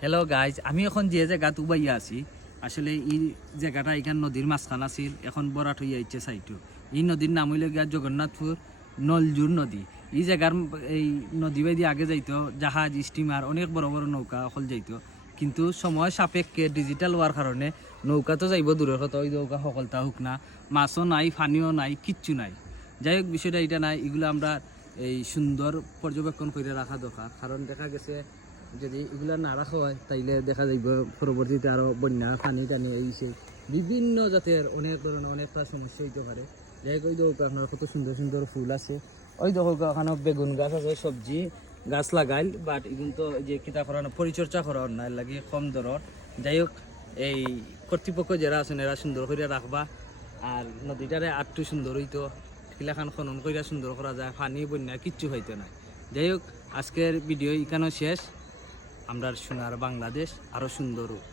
Hello guys, আমি এখন যে জায়গাত উবাইয়া আছি, আসলে এই জায়গাটা এখান নদীর মাঝখান আছিল, এখন বরাট হইয়া ইচ্ছে সাইটু। এই নদীর নাম হইল গিয়া জগন্নাথপুর নলজুর নদী। এই জায়গার এই নদী বাইদি আগে যাইতো জাহাজ, স্টিমার, অনেক বড় বড় নৌকা অকল যাইতো। কিন্তু সময় সাপেক্ষে ডিজিটাল হওয়ার কারণে নৌকা তো যাইব দূরের কথা, ওই নৌকা সকলতা হোক না, মাছও নাই, পানিও নাই, কিচ্ছু নাই। যাই হোক, বিষয়টা এটা নাই, এগুলো আমরা এই সুন্দর পর্যবেক্ষণ করে রাখা দরকার। কারণ দেখা গেছে যদি এগুলা না রাখা হয় তাইলে দেখা যাইব পরবর্তীতে আরও বন্যা, পানি টানি এইসে বিভিন্ন জাতের অনেক ধরনের অনেকটা সমস্যা হইতে পারে। যাই হোক, ওই দেখো আপনার কত সুন্দর সুন্দর ফুল আছে, ওই দেখো ওখানে বেগুন গাছ আছে, সবজি গাছ লাগাইল, বাট এগুলো তো যে কিতা করানো পরিচর্যা করার না লাগে কম দরর। যাই হোক, এই কর্তৃপক্ষ যারা আছেন এরা সুন্দর করে রাখবা, আর নদীটারে আরটু সুন্দর হইতো, কিলাখান খনন করে সুন্দর করা যায়, পানি বন্যা কিচ্ছু হইতো না। যাই হোক, আজকের ভিডিও এখানেও শেষ। আমরা সোনার বাংলাদেশ আরও সুন্দর হোক।